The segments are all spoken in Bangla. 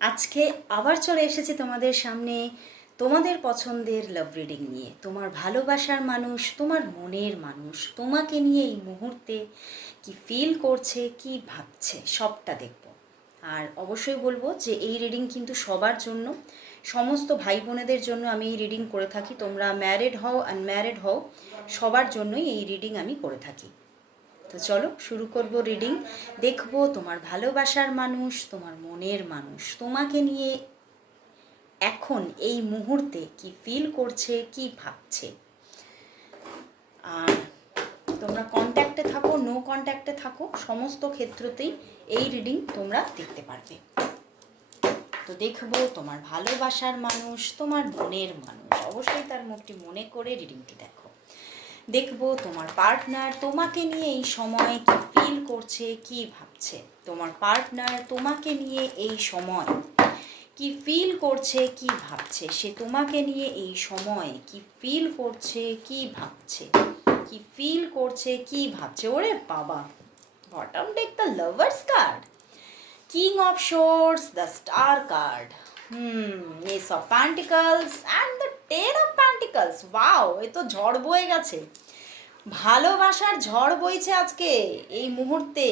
আজকে আবার চলে এসেছি তোমাদের সামনে তোমাদের পছন্দের লাভ রিডিং নিয়ে। তোমার ভালোবাসার মানুষ, তোমার মনের মানুষ তোমাকে নিয়ে এই মুহূর্তে কি ফিল করছে, কি ভাবছে, সবটা দেখব। আর অবশ্যই বলবো যে এই রিডিং কিন্তু সবার জন্য, সমস্ত ভাই বোনেদের জন্য আমি এই রিডিং করে থাকি। তোমরা ম্যারিড হও, আনম্যারিড হও, সবার জন্যই এই রিডিং আমি করে থাকি। তো চলো শুরু করব রিডিং। দেখবো তোমার ভালোবাসার মানুষ, তোমার মনের মানুষ তোমাকে নিয়ে এখন এই মুহূর্তে কি ফিল করছে, কি ভাবছে। আর তোমরা কন্ট্যাক্টে থাকো, নো কন্ট্যাক্টে থাকো, সমস্ত ক্ষেত্রতেই এই রিডিং তোমরা দেখতে পারবে। তো দেখবো তোমার ভালোবাসার মানুষ, তোমার মনের মানুষ, অবশ্যই তার মুখটি মনে করে রিডিংটি দেখো। দেখবো তোমার পার্টনার তোমাকে নিয়ে এই সময় কি ফিল করছে, কি ভাবছে। তোমার পার্টনার তোমাকে নিয়ে এই সময় কি ফিল করছে, কি ভাবছে। সে তোমাকে নিয়ে এই সময় কি ফিল করছে, কি ভাবছে, কি ফিল করছে, কি ভাবছে। ওরে বাবা, bottom deck the lovers card, king of swords, the star card, ace of pentacles and the ten of pentacles. Wow, এ তো ঝড় বয়ে গেছে, ভালোবাসার ঝড় বইছে আজকে এই মুহূর্তে।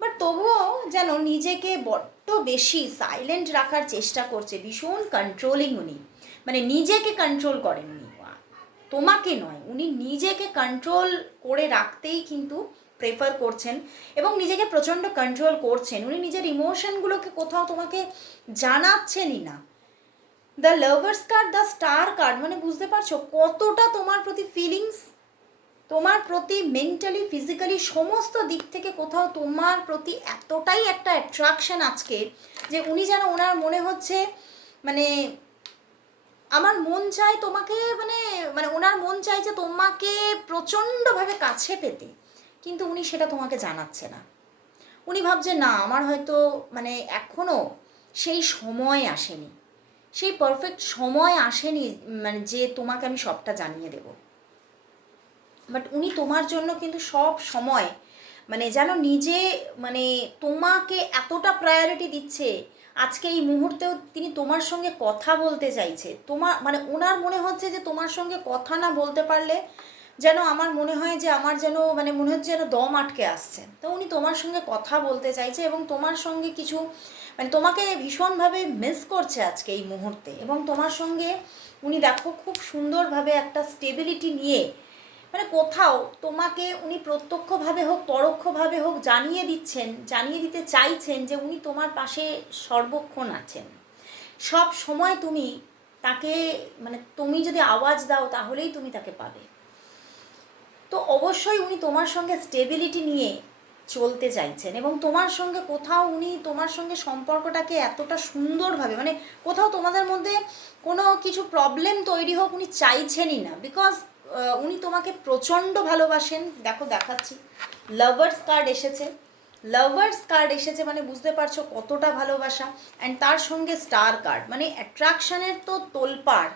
বাট তবুও যেন নিজেকে বড্ড বেশি সাইলেন্ট রাখার চেষ্টা করছে, ভীষণ কন্ট্রোলিং উনি, মানে নিজেকে কন্ট্রোল করেন উনি, তোমাকে নয়, উনি নিজেকে কন্ট্রোল করে রাখতেই কিন্তু প্রেফার করছেন এবং নিজেকে প্রচণ্ড কন্ট্রোল করছেন। উনি নিজের ইমোশনগুলোকে কোথাও তোমাকে জানাচ্ছেনই না। The lovers card, the star card, মানে বুঝতে পারছো কতটা তোমার প্রতি ফিলিংস, তোমার প্রতি মেন্টালি, ফিজিক্যালি, সমস্ত দিক থেকে কোথাও তোমার প্রতি এতটাই একটা অ্যাট্রাকশন আজকে যে উনি যেন, ওনার মনে হচ্ছে মানে আমার মন চায় তোমাকে, মানে মানে ওনার মন চাইছে তোমাকে প্রচণ্ডভাবে কাছে পেতে, কিন্তু উনি সেটা তোমাকে জানাচ্ছে না। উনি ভাবছে না, আমার হয়তো মানে এখনও সেই সময় আসেনি, সেই পারফেক্ট সময় আসেনি, মানে যে তোমাকে আমি সবটা জানিয়ে দেবো। বাট উনি তোমার জন্য কিন্তু সব সময় মানে যেন নিজে, মানে তোমাকে এতটা প্রায়োরিটি দিচ্ছে, আজকে এই মুহূর্তেও তিনি তোমার সঙ্গে কথা বলতে চাইছে। তোমার মানে ওনার মনে হচ্ছে যে তোমার সঙ্গে কথা না বলতে পারলে যেন আমার মনে হয় যে আমার যেন মানে মনে হচ্ছে যেন দম আটকে আসছে। তো উনি তোমার সঙ্গে কথা বলতে চাইছে এবং তোমার সঙ্গে কিছু মানে তোমাকে ভীষণভাবে মিস করছে আজকে এই মুহূর্তে। এবং তোমার সঙ্গে উনি দেখো খুব সুন্দরভাবে একটা স্টেবিলিটি নিয়ে, মানে কোথাও তোমাকে উনি প্রত্যক্ষভাবে হোক পরোক্ষভাবে হোক জানিয়ে দিচ্ছেন, জানিয়ে দিতে চাইছেন যে উনি তোমার পাশে সর্বক্ষণ আছেন, সব সময় তুমি তাকে, মানে তুমি যদি আওয়াজ দাও তাহলেই তুমি তাকে পাবে। তো অবশ্যই উনি তোমার সঙ্গে স্টেবিলিটি নিয়ে চলতে চাইছেন এবং তোমার সঙ্গে কোথাও উনি তোমার সঙ্গে সম্পর্কটাকে এতটা সুন্দরভাবে, মানে কোথাও তোমাদের মধ্যে কোনো কিছু প্রবলেম তৈরি হোক উনি চাইছেনই না, বিকজ উনি তোমাকে প্রচণ্ড ভালোবাসেন। দেখো দেখাচ্ছি, লাভার্স কার্ড এসেছে, লাভার্স কার্ড এসেছে, মানে বুঝতে পারছো কতটা ভালোবাসা। অ্যান্ড তার সঙ্গে স্টার কার্ড, মানে অ্যাট্রাকশানের তো তোলপাড়,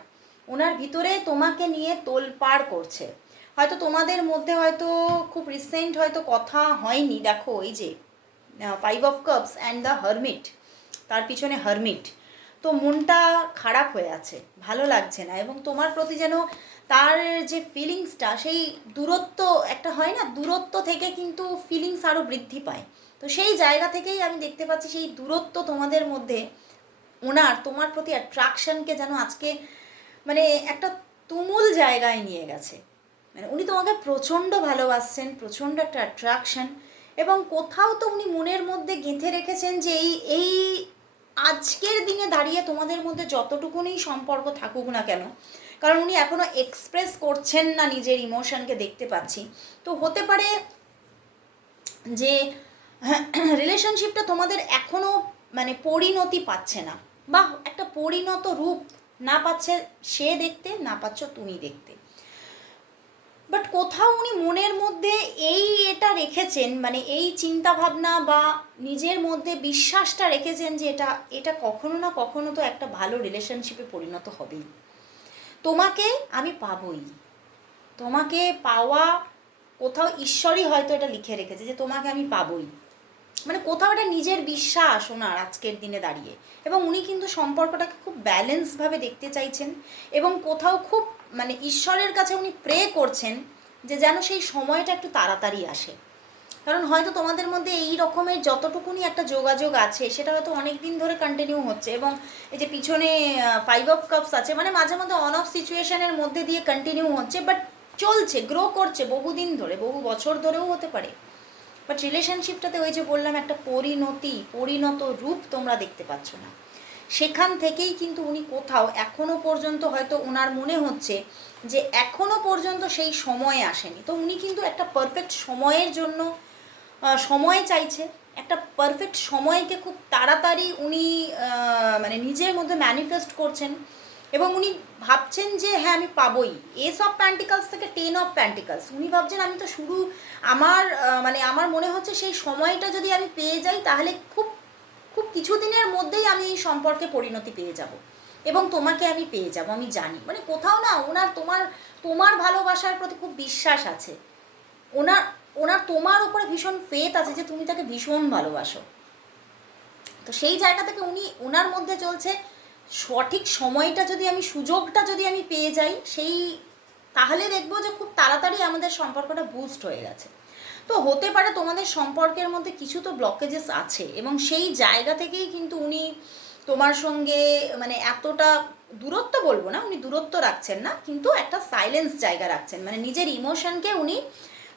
ওনার ভিতরে তোমাকে নিয়ে তোলপাড় করছে। হয়তো তোমাদের মধ্যে হয়তো খুব রিসেন্ট হয়তো কথা হয়নি। দেখো এই যে 5 of Cups and the hermit, তার পিছনে হারমিট। তো মনটা খারাপ হয়ে আছে, ভালো লাগছে না, এবং তোমার প্রতি যেন তার যে ফিলিংসটা, সেই দূরত্ব একটা হয় না, দূরত্ব থেকে কিন্তু ফিলিংস আরও বৃদ্ধি পায়। তো সেই জায়গা থেকেই আমি দেখতে পাচ্ছি সেই দূরত্ব তোমাদের মধ্যে, ওনার তোমার প্রতি অ্যাট্রাকশনকে যেন আজকে মানে একটা তুমুল জায়গায় নিয়ে গেছে। মানে উনি তোমাকে প্রচণ্ড ভালোবাসছেন, প্রচণ্ড একটা অ্যাট্রাকশন, এবং কোথাও তো উনি মনের মধ্যে গেঁথে রেখেছেন যে এই এই আজকের দিনে দাঁড়িয়ে তোমাদের মধ্যে যতটুকুনি সম্পর্ক থাকুক না কেন, কারণ উনি এখনও এক্সপ্রেস করছেন না নিজের ইমোশনকে, দেখতে পাচ্ছি। তো হতে পারে যে রিলেশনশিপটা তোমাদের এখনও মানে পরিণতি পাচ্ছে না, বা একটা পরিণত রূপ না পাচ্ছে, সে দেখতে না পাচ্ছ তুমি দেখতে। বাট কোথাও উনি মনের মধ্যে এই এটা রেখেছেন, মানে এই চিন্তা ভাবনা বা নিজের মধ্যে বিশ্বাসটা রেখেছেন যে এটা এটা কখনো না কখনো তো একটা ভালো রিলেশনশিপে পরিণত হবেই, তোমাকে আমি পাবই। তোমাকে পাওয়া, কোথাও ঈশ্বরই হয়তো এটা লিখে রেখেছে যে তোমাকে আমি পাবই। মানে কোথাও একটা নিজের বিশ্বাস ওনার আজকের দিনে দাঁড়িয়ে, এবং উনি কিন্তু সম্পর্কটাকে খুব ব্যালেন্সভাবে দেখতে চাইছেন, এবং কোথাও খুব মানে ঈশ্বরের কাছে উনি প্রে করছেন যে যেন সেই সময়টা একটু তাড়াতাড়ি আসে। কারণ হয়তো তোমাদের মধ্যে এই রকমের যতটুকুনি একটা যোগাযোগ আছে সেটা হয়তো অনেক দিন ধরে কন্টিনিউ হচ্ছে, এবং এই যে পিছনে 5 of Cups আছে, মানে মাঝে মধ্যে অন অফ সিচুয়েশনের মধ্যে দিয়ে কন্টিনিউ হচ্ছে, বাট চলছে, গ্রো করছে বহুদিন ধরে, বহু বছর ধরেও হতে পারে। বাট রিলেশনশিপটাতে ওই যে বললাম একটা পরিণত রূপ তোমরা দেখতে পাচ্ছ না, সেখান থেকেই কিন্তু উনি কোথাও এখনো পর্যন্ত হয়তো ওনার মনে হচ্ছে যে এখনো পর্যন্ত সেই সময় আসেনি। তো উনি কিন্তু একটা পারফেক্ট সময়ের জন্য সময় চাইছে, একটা পারফেক্ট সময়কে খুব তাড়াতাড়ি উনি মানে নিজের মধ্যে ম্যানিফেস্ট করছেন, এবং উনি ভাবছেন যে হ্যাঁ আমি পাবোই। এস অফ প্যান্টিকালস থেকে 10 of Pentacles, উনি ভাবছেন আমি তো শুরু আমার মানে আমার মনে হচ্ছে সেই সময়টা যদি আমি পেয়ে যাই তাহলে খুব খুব কিছুদিনের মধ্যেই আমি এই সম্পর্কে পরিণতি পেয়ে যাব, এবং তোমাকে আমি পেয়ে যাব, আমি জানি। মানে কোথাও না ওনার তোমার ভালোবাসার প্রতি খুব বিশ্বাস আছে, ওনার ওনার তোমার উপরে ভীষণ ফেথ আছে যে তুমি তাকে ভীষণ ভালোবাসো। তো সেই জায়গা থেকে ওনার মধ্যে চলছে সঠিক সময়টা যদি আমি সুযোগটা যদি আমি পেয়ে যাই সেই, তাহলে দেখবো যে খুব তাড়াতাড়ি আমাদের সম্পর্কটা বুস্ট হয়ে গেছে। তো হতে পারে তোমাদের সম্পর্কের মধ্যে কিছু তো ব্লকেজেস আছে, এবং সেই জায়গা থেকেই কিন্তু উনি তোমার সঙ্গে মানে এতটা দূরত্ব বলবো না, উনি দূরত্ব রাখছেন না, কিন্তু একটা সাইলেন্স জায়গা রাখছেন, মানে নিজের ইমোশনকে উনি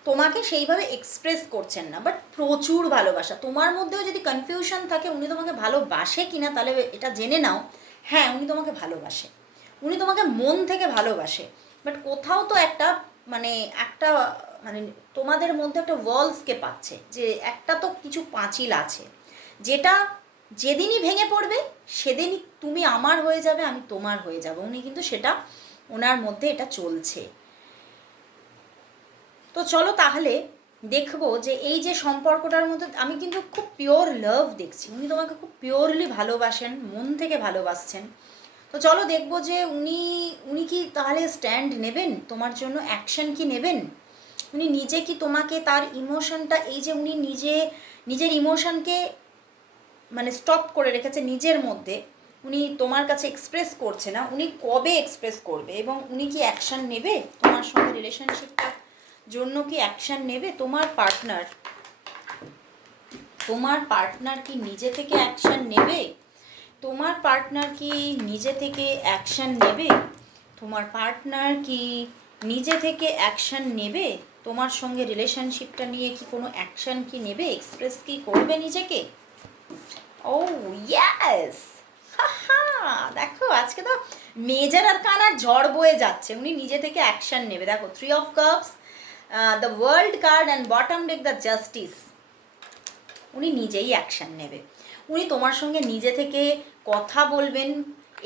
তোমাকে সেইভাবে এক্সপ্রেস করছেন না, বাট প্রচুর ভালোবাসা। তোমার মধ্যেও যদি কনফিউশন থাকে উনি তোমাকে ভালোবাসে কিনা, তাহলে এটা জেনে নাও হ্যাঁ উনি তোমাকে ভালোবাসে, উনি তোমাকে মন থেকে ভালোবাসে। বাট কোথাও তো একটা মানে একটা মানে তোমাদের মধ্যে একটা ওয়ালসকে পাচ্ছে, যে একটা তো কিছু পাঁচিল আছে, যেটা যেদিনই ভেঙে পড়বে সেদিনই তুমি আমার হয়ে যাবে, আমি তোমার হয়ে যাব। উনি কিন্তু সেটা ওনার মধ্যে এটা চলছে। তো চলো তাহলে দেখবো যে এই যে সম্পর্কটার মধ্যে আমি কিন্তু খুব পিওর লাভ দেখছি, উনি তোমাকে খুব পিওরলি ভালোবাসেন, মন থেকে ভালোবাসছেন। তো চলো দেখবো যে উনি উনি কি তাহলে স্ট্যান্ড নেবেন তোমার জন্য, অ্যাকশন কি নেবেন, উনি নিজে কি তোমাকে তার ইমোশনটা, এই যে উনি নিজের ইমোশনকে মানে স্টপ করে রেখেছে নিজের মধ্যে, উনি তোমার কাছে এক্সপ্রেস করছে না, উনি কবে এক্সপ্রেস করবে, এবং উনি কি অ্যাকশন নেবে তোমার সঙ্গে রিলেশনশিপটার জন্য, কি অ্যাকশন নেবে তোমার পার্টনার কি নিজে থেকে অ্যাকশন নেবে, তোমার পার্টনার কি নিজে থেকে অ্যাকশন নেবে, তোমার পার্টনার কি নিজে থেকে অ্যাকশন নেবে, তোমার সঙ্গে রিলেশনশিপটা নিয়ে কি কোনো অ্যাকশন কি নেবে, এক্সপ্রেস কি করবে নিজেকে। ও ইয়েস, দেখো আজকে তো মেজর আর কানার ঝড় বয়ে যাচ্ছে, উনি নিজে থেকে অ্যাকশন নেবে। দেখো 3 of Cups, the world card and bottom deck the justice, উনি নিজেই অ্যাকশন নেবে, উনি তোমার সঙ্গে নিজে থেকে কথা বলবেন,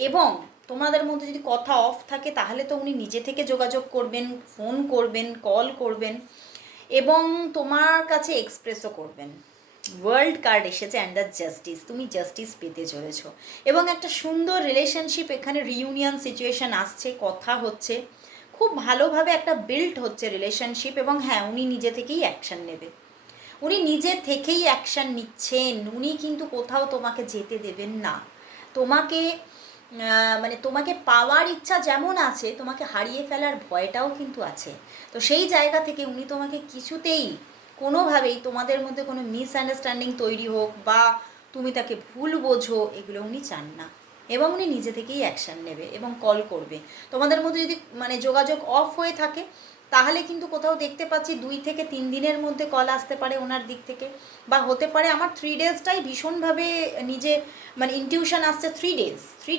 এবং তোমাদের মধ্যে যদি কথা অফ থাকে তাহলে তো উনি নিজে থেকে যোগাযোগ করবেন, ফোন করবেন, কল করবেন, এবং তোমার কাছে এক্সপ্রেসও করবেন। ওয়ার্ল্ড কার্ড এসেছে অ্যান্ড দ্য জাস্টিস, তুমি জাস্টিস পেতে চলেছ, এবং একটা সুন্দর রিলেশনশিপ এখানে রিইউনিয়ন সিচুয়েশান আসছে, কথা হচ্ছে, খুব ভালোভাবে একটা বিল্ড হচ্ছে রিলেশনশিপ। এবং হ্যাঁ উনি নিজে থেকেই অ্যাকশন নেবে, উনি নিজে থেকেই অ্যাকশন নিচ্ছেন, উনি কিন্তু কোথাও তোমাকে যেতে দেবেন না। তোমাকে মানে তোমাকে পাওয়ার ইচ্ছা যেমন আছে, তোমাকে হারিয়ে ফেলার ভয়টাও কিন্তু আছে। তো সেই জায়গা থেকে উনি তোমাকে কিছুতেই কোনোভাবেই তোমাদের মধ্যে কোনো মিসআন্ডারস্ট্যান্ডিং তৈরি হোক বা তুমি তাকে ভুল বোঝো, এগুলো উনি চান না, এবং উনি নিজে থেকেই অ্যাকশন নেবে এবং কল করবে। তোমাদের মধ্যে যদি মানে যোগাযোগ অফ হয়ে থাকে তাহলে কিন্তু কোথাও দেখতে পাচ্ছি 2 থেকে 3 দিনের মধ্যে কল আসতে পারে ওনার দিক থেকে, বা হতে পারে আমার 3 ডেজটাই ভীষণভাবে নিজে মানে ইনটিউশন আসছে 3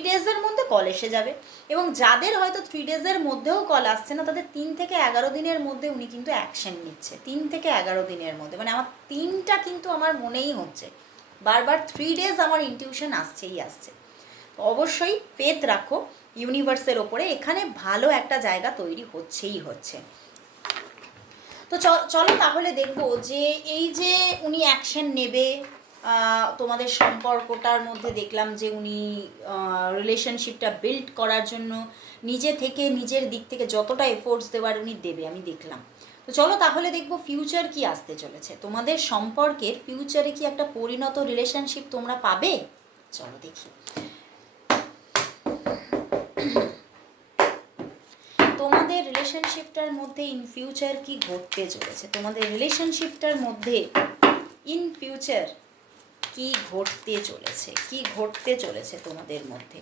ডেজের মধ্যে কল এসে যাবে। এবং যাদের হয়তো 3 ডেজের মধ্যেও কল আসছে না তাদের 3 থেকে 11 দিনের মধ্যে উনি কিন্তু অ্যাকশন নিচ্ছে, 3 থেকে 11 দিনের মধ্যে, মানে আমার 3টা কিন্তু আমার মনেই হচ্ছে, বারবার 3 ডেজ আমার ইনটিউশন আসছেই আসছে। তো অবশ্যই ফেথ রাখো ইউনিভার্সের ওপরে, এখানে ভালো একটা জায়গা তৈরি হচ্ছেই হচ্ছে। তো চলো তাহলে দেখবো যে এই যে উনি অ্যাকশন নেবে তোমাদের সম্পর্কটার মধ্যে, দেখলাম যে উনি রিলেশনশিপটা বিল্ড করার জন্য নিজে থেকে নিজের দিক থেকে যতটা এফোর্টস দেওয়ার উনি দেবে, আমি দেখলাম। তো চলো তাহলে দেখবো ফিউচার কি আসতে চলেছে, তোমাদের সম্পর্কের ফিউচারে কি একটা পরিণত রিলেশনশিপ তোমরা পাবে। চলো দেখি তোমাদের রিলেশনশিপটার মধ্যে ইন ফিউচার কি ঘটতে চলেছে, তোমাদের রিলেশনশিপটার মধ্যে ইন ফিউচার কি ঘটতে চলেছে, কি ঘটতে চলেছে তোমাদের মধ্যে,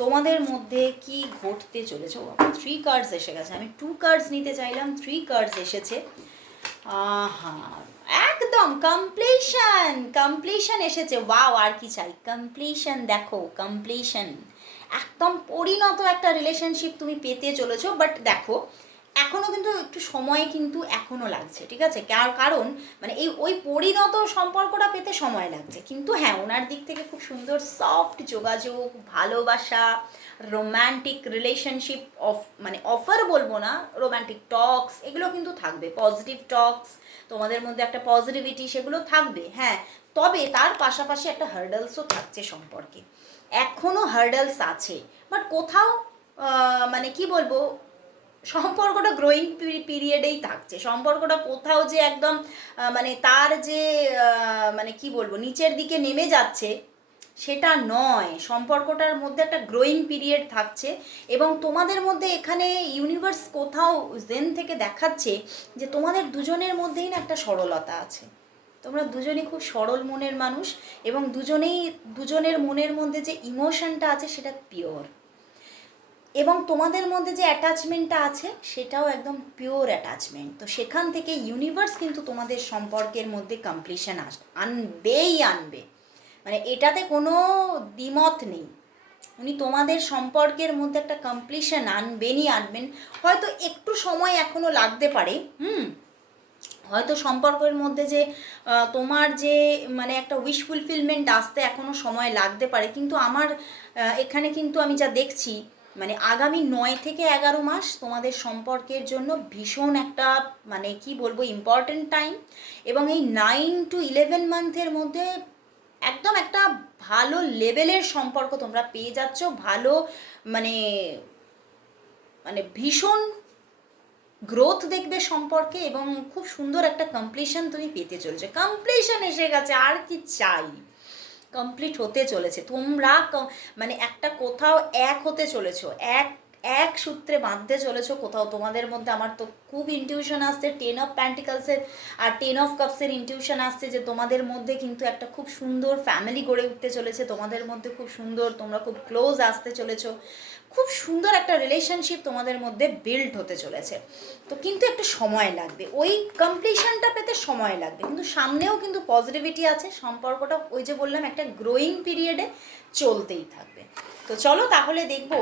তোমাদের মধ্যে কি ঘটতে চলেছে। ও 3 কার্ডস এসে গেছে, আমি 2 কার্ডস নিতে চাইলাম, 3 কার্ডস এসেছে। হ্যাঁ একদম কমপ্লিশন, কমপ্লিশন এসেছে। ওয়াও, আর কি চাই, কমপ্লিশন। দেখো কমপ্লিশন, একদম পরিণত একটা রিলেশনশিপ তুমি পেতে চলেছো। বাট দেখো এখনও কিন্তু একটু সময় কিন্তু এখনও লাগছে, ঠিক আছে। কারণ মানে ওই পরিণত সম্পর্কটা পেতে সময় লাগছে, কিন্তু হ্যাঁ ওনার দিক থেকে খুব সুন্দর সফট যোগাযোগ, ভালোবাসা, রোম্যান্টিক রিলেশনশিপ মানে অফার বলবো না, রোম্যান্টিক টক্স এগুলো কিন্তু থাকবে, পজিটিভ টক্স, তোমাদের মধ্যে একটা পজিটিভিটি সেগুলো থাকবে। হ্যাঁ তবে তার পাশাপাশি একটা হার্ডলসও থাকছে সম্পর্কে, এখনও হার্ডলস আছে। বাট কোথাও মানে কি বলবো, সম্পর্কটা গ্রোয়িং পিরিয়ডেই থাকছে, সম্পর্কটা কোথাও যে একদম মানে তার যে মানে কি বলবো নিচের দিকে নেমে যাচ্ছে সেটা নয়, সম্পর্কটার মধ্যে একটা গ্রোয়িং পিরিয়ড থাকছে। এবং তোমাদের মধ্যে এখানে ইউনিভার্স কোথাও জেন থেকে দেখাচ্ছে যে তোমাদের দুজনের মধ্যেই না একটা সরলতা আছে, তোমরা দুজনেই খুব সরল মনের মানুষ, এবং দুজনের মনের মধ্যে যে ইমোশনটা আছে সেটা পিওর, এবং তোমাদের মধ্যে যে অ্যাটাচমেন্টটা আছে সেটাও একদম পিওর অ্যাটাচমেন্ট। তো সেখান থেকে ইউনিভার্স কিন্তু তোমাদের সম্পর্কের মধ্যে কমপ্লিশন আনবেই আনবে, মানে এটাতে কোনো দ্বিমত নেই, উনি তোমাদের সম্পর্কের মধ্যে একটা কমপ্লিশন আনবেনই আনবেন। হয়তো একটু সময় এখনও লাগতে পারে, হয়তো সম্পর্কের মধ্যে যে তোমার যে মানে একটা উইশ ফুলফিলমেন্ট আসতে এখনও সময় লাগতে পারে, কিন্তু আমার এখানে কিন্তু আমি যা দেখছি মানে আগামী 9 থেকে 11 মাস তোমাদের সম্পর্কের জন্য ভীষণ একটা মানে কি বলবো ইম্পর্টেন্ট টাইম। এবং এই 9 to 11 মান্থের মধ্যে একদম একটা ভালো লেভেলের সম্পর্ক তোমরা পেয়ে যাচ্ছ, ভালো মানে মানে ভীষণ গ্রোথ দেখবে সম্পর্কে, এবং খুব সুন্দর একটা কমপ্লিশন তুমি পেতে চলেছে। কমপ্লিশন এসে গেছে, আর কি চাই, কমপ্লিট হতে চলেছে তোমরা, মানে একটা কোথাও এক হতে চলেছো, এক এক সূত্রে বাঁধতে চলেছো কোথাও তোমাদের মধ্যে। আমার তো খুব ইনটিউশন আসছে 10 অফ প্যান্টিকলসের আর 10 অফ কাপসের ইনটিউশন আসছে যে তোমাদের মধ্যে কিন্তু একটা খুব সুন্দর ফ্যামিলি গড়ে উঠতে চলেছে, তোমাদের মধ্যে খুব সুন্দর, তোমরা খুব ক্লোজ আসতে চলেছো, খুব সুন্দর একটা রিলেশনশিপ তোমাদের মধ্যে বিল্ড হতে চলেছে। তো কিন্তু একটু সময় লাগবে, ওই কমপ্লিশনটা পেতে সময় লাগবে, কিন্তু সামনেও কিন্তু পজিটিভিটি আছে, সম্পর্কটা ওই যে বললাম একটা গ্রোয়িং পিরিয়ডে চলতেই থাকবে। তো চলো তাহলে দেখবো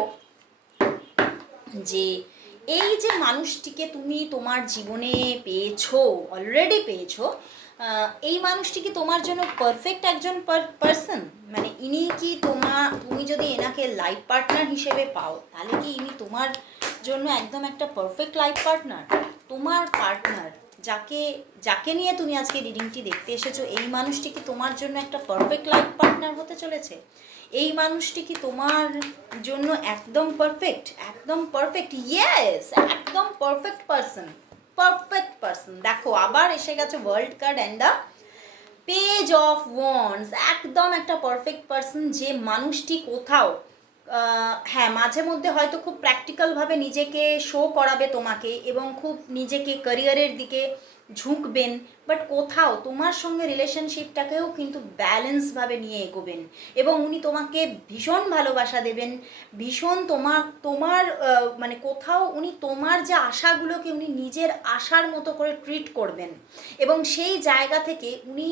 যে এই যে মানুষটিকে তুমি তোমার জীবনে পেয়েছো, অলরেডি পেয়েছো, এই মানুষটি কি তোমার জন্য পারফেক্ট একজন পার্সন, মানে ইনি কি তুমি যদি এনাকে লাইফ পার্টনার হিসেবে পাও তাহলে কি ইনি তোমার জন্য একদম একটা পারফেক্ট লাইফ পার্টনার, তোমার পার্টনার যাকে যাকে নিয়ে তুমি আজকে রিডিংটি দেখতে এসেছো, এই মানুষটি কি তোমার জন্য একটা পারফেক্ট লাইফ পার্টনার হতে চলেছে, এই মানুষটি কি তোমার জন্য একদম পারফেক্ট, একদম পারফেক্ট, ইয়েস একদম পারফেক্ট পার্সন, পারফেক্ট পার্সন। দেখো আবার এসে গেছে world card and the page of wands, একদম একটা পারফেক্ট পার্সন, যে মানুষটি কোথাও হ্যাঁ মাঝে মধ্যে হয়তো খুব প্র্যাকটিক্যালভাবে নিজেকে শো করাবে তোমাকে, এবং খুব নিজেকে ক্যারিয়ারের দিকে ঝুঁকবেন, বাট কোথাও তোমার সঙ্গে রিলেশনশিপটাকেও কিন্তু ব্যালেন্সভাবে নিয়ে এগোবেন, এবং উনি তোমাকে ভীষণ ভালোবাসা দেবেন, ভীষণ তোমার মানে কোথাও উনি তোমার যে আশাগুলোকে উনি নিজের আশার মতো করে ট্রিট করবেন, এবং সেই জায়গা থেকে উনি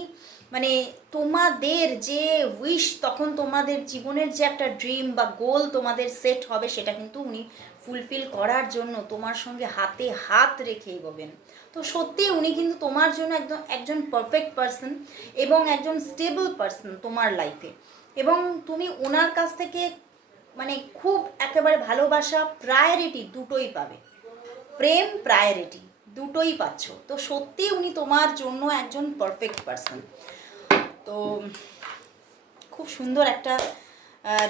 মানে তোমাদের যে উইশ, তখন তোমাদের জীবনের যে একটা ড্রিম বা গোল তোমাদের সেট হবে সেটা কিন্তু উনি ফুলফিল করার জন্য তোমার সঙ্গে হাতে হাত রেখে এগোবেন। তো সত্যি উনি কিন্তু তোমার জন্য একজন পারফেক্ট পার্সন এবং একজন স্টেবল পার্সন তোমার লাইফে, এবং তুমি ওনার কাছ থেকে মানে খুব একেবারে ভালোবাসা, প্রায়োরিটি দুটোই পাবে, প্রেম প্রায়োরিটি দুটোই পাচ্ছ। তো সত্যি উনি তোমার জন্য একজন পারফেক্ট পার্সন। তো খুব সুন্দর একটা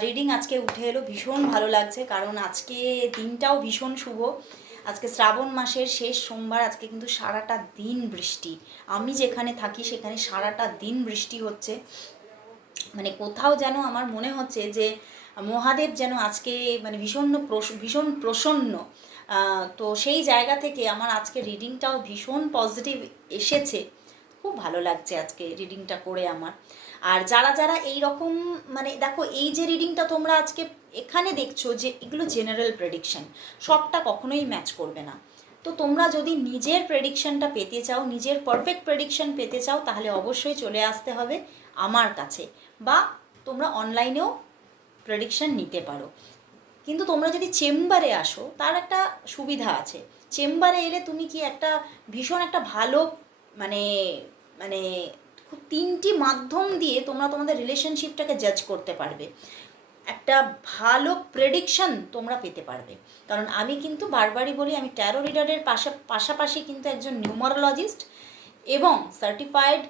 রিডিং আজকে উঠে এলো, ভীষণ ভালো লাগছে, কারণ আজকে দিনটাও ভীষণ শুভ, আজকে শ্রাবণ মাসের শেষ সোমবার, আজকে কিন্তু সারাটা দিন বৃষ্টি। আমি যেখানে থাকি সেখানে সারাটা দিন বৃষ্টি হচ্ছে। মানে কোথাও যেন আমার মনে হচ্ছে যে মহাদেব যেন আজকে মানে ভীষণ প্রসন্ন। তো সেই জায়গা থেকে আমার আজকে রিডিংটাও ভীষণ পজিটিভ এসেছে। খুব ভালো লাগছে আজকে রিডিংটা করে আমার। আর যারা যারা এই রকম মানে দেখো, এই যে রিডিংটা তোমরা আজকে এখানে দেখছো যে এগুলো জেনারেল প্রেডিকশন, সবটা কখনোই ম্যাচ করবে না। তো তোমরা যদি নিজের প্রেডিকশনটা পেতে চাও, নিজের পারফেক্ট প্রেডিকশন পেতে চাও, তাহলে অবশ্যই চলে আসতে হবে আমার কাছে, বা তোমরা অনলাইনেও প্রেডিকশন নিতে পারো। কিন্তু তোমরা যদি চেম্বারে আসো তার একটা সুবিধা আছে। চেম্বারে এলে তুমি কি একটা ভীষণ একটা ভালো মানে মানে খুব 3টি মাধ্যম দিয়ে তোমরা তোমাদের রিলেশনশিপটাকে জাজ করতে পারবে, একটা ভালো প্রেডিকশন তোমরা পেতে পারবে। কারণ আমি কিন্তু বারবারই বলি, আমি ট্যারো রিডারের পাশাপাশি কিন্তু একজন নিউমারোলজিস্ট এবং সার্টিফাইড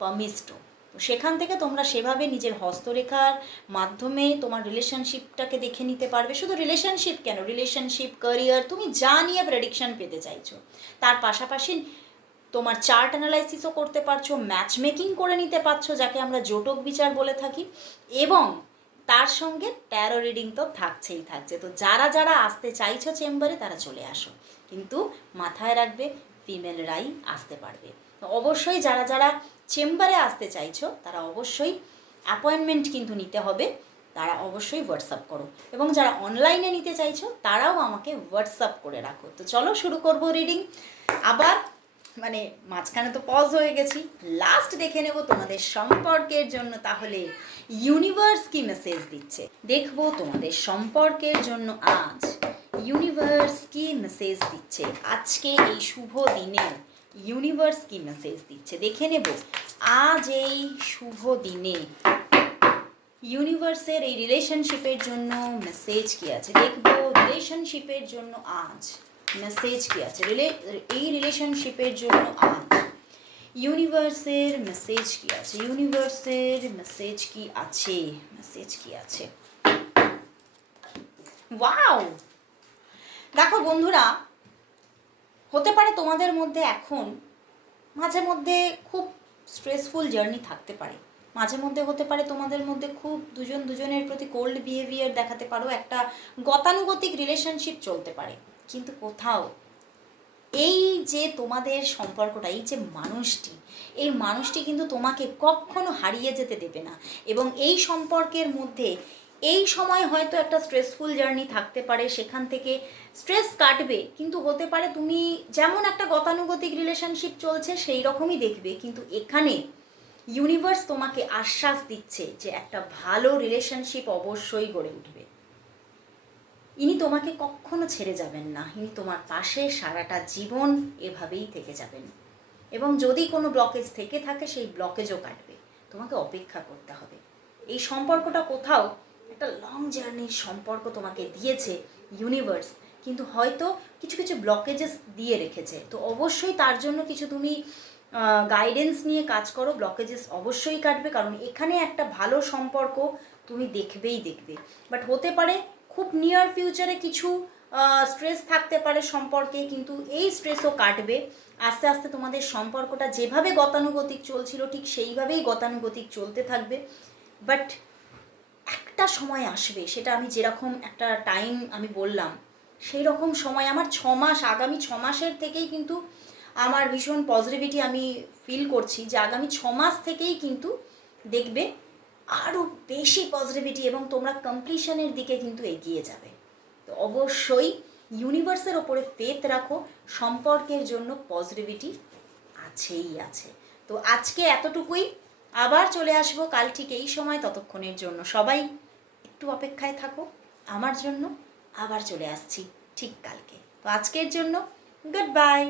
পামিস্টো। তো সেখান থেকে তোমরা সেভাবে নিজের হস্তরেখার মাধ্যমে তোমার রিলেশনশিপটাকে দেখে নিতে পারবে। শুধু রিলেশনশিপ কেন, রিলেশনশিপ, ক্যারিয়ার, তুমি যা নিয়ে প্রেডিকশন পেতে চাইছো তার পাশাপাশি তোমার চার্ট অ্যানালাইসিসও করতে পারছো, ম্যাচ মেকিং করে নিতে পারছো, যাকে আমরা জোটক বিচার বলে থাকি, এবং তার সঙ্গে ট্যারো রিডিং তো থাকছেই থাকছে। তো যারা যারা আসতে চাইছো চেম্বারে তারা চলে আসো, কিন্তু মাথায় রাখবে ফিমেলরাই আসতে পারবে। তো অবশ্যই যারা যারা চেম্বারে আসতে চাইছো তারা অবশ্যই অ্যাপয়েন্টমেন্ট কিন্তু নিতে হবে, তারা অবশ্যই হোয়াটসঅ্যাপ করো, এবং যারা অনলাইনে নিতে চাইছো তারাও আমাকে হোয়াটসঅ্যাপ করে রাখো। তো চলো শুরু করবো রিডিং। আবার মানে মাঝখানে তো পজ হয়ে গেছি, লাস্ট দেখে নেব তোমাদের সম্পর্কের জন্য তাহলে ইউনিভার্স কি মেসেজ দিচ্ছে। দেখবো তোমাদের সম্পর্কের জন্য আজ ইউনিভার্স কি মেসেজ দিচ্ছে, আজকে এই শুভ দিনে ইউনিভার্স কি মেসেজ দিচ্ছে দেখে নেব। আজ এই শুভ দিনে ইউনিভার্সের এই রিলেশনশিপের জন্য মেসেজ কি আছে, দেখবো রিলেশনশিপের জন্য আজ মেসেজ কি আছে, এই রিলেশনশিপের জন্য আজ ইউনিভার্সের মেসেজ কি আছে, ইউনিভার্সের মেসেজ কি আছে, মেসেজ কি আছে। ওয়াও, দেখো বন্ধুরা, হতে পারে তোমাদের মধ্যে এখন মাঝে মধ্যে খুব স্ট্রেসফুল জার্নি থাকতে পারে, মাঝে মধ্যে হতে পারে তোমাদের মধ্যে খুব দুজনের প্রতি কোল্ড বিহেভিয়ার দেখাতে পারো, একটা গতানুগতিক রিলেশনশিপ চলতে পারে। কিন্তু কোথাও এই যে তোমাদের সম্পর্কটা, এই যে এই মানুষটি কিন্তু তোমাকে কখনো হারিয়ে যেতে দেবে না। এবং এই সম্পর্কের মধ্যে এই সময় হয়তো একটা স্ট্রেসফুল জার্নি থাকতে পারে, সেখান থেকে স্ট্রেস কাটবে, কিন্তু হতে পারে তুমি যেমন একটা গতানুগতিক রিলেশনশিপ চলছে সেই রকমই দেখবে, কিন্তু এখানে ইউনিভার্স তোমাকে আশ্বাস দিচ্ছে যে একটা ভালো রিলেশনশিপ অবশ্যই গড়ে উঠবে। ইনি তোমাকে কখনো ছেড়ে যাবেন না, ইনি তোমার পাশে সারাটা জীবন এভাবেই থেকে যাবেন। এবং যদি কোনো ব্লকেজ থেকে থাকে সেই ব্লকেজও কাটবে, তোমাকে অপেক্ষা করতে হবে। এই সম্পর্কটা কোথাও একটা লং জার্নির সম্পর্ক তোমাকে দিয়েছে ইউনিভার্স, কিন্তু হয়তো কিছু কিছু ব্লকেজেস দিয়ে রেখেছে। তো অবশ্যই তার জন্য কিছু তুমি গাইডেন্স নিয়ে কাজ করো, ব্লকেজেস অবশ্যই কাটবে, কারণ এখানে একটা ভালো সম্পর্ক তুমি দেখবে। বাট হতে পারে খুব নিয়ার ফিউচারে কিছু স্ট্রেস থাকতে পারে সম্পর্কে, কিন্তু এই স্ট্রেসও কাটবে। আস্তে আস্তে তোমাদের সম্পর্কটা যেভাবে গতানুগতিক চলছিল ঠিক সেইভাবেই গতানুগতিক চলতে থাকবে। বাট একটা সময় আসবে, সেটা আমি যেরকম একটা টাইম আমি বললাম সেই রকম সময় আমার 6 মাস, আগামী 6 মাসের থেকেই কিন্তু আমার ভীষণ পজিটিভিটি আমি ফিল করছি যে আগামী 6 মাস থেকেই কিন্তু দেখবে আরও বেশি পজিটিভিটি, এবং তোমরা কমপ্লিশনের দিকে কিন্তু এগিয়ে যাবে। তো অবশ্যই ইউনিভার্সের ওপরে ফেথ রাখো, সম্পর্কের জন্য পজিটিভিটি আছেই আছে। তো আজকে এতটুকুই, আবার চলে আসবো কাল ঠিক এই সময়। ততক্ষণের জন্য সবাই একটু অপেক্ষায় থাকো আমার জন্য, আবার চলে আসছি ঠিক কালকে। তো আজকের জন্য গুড বাই।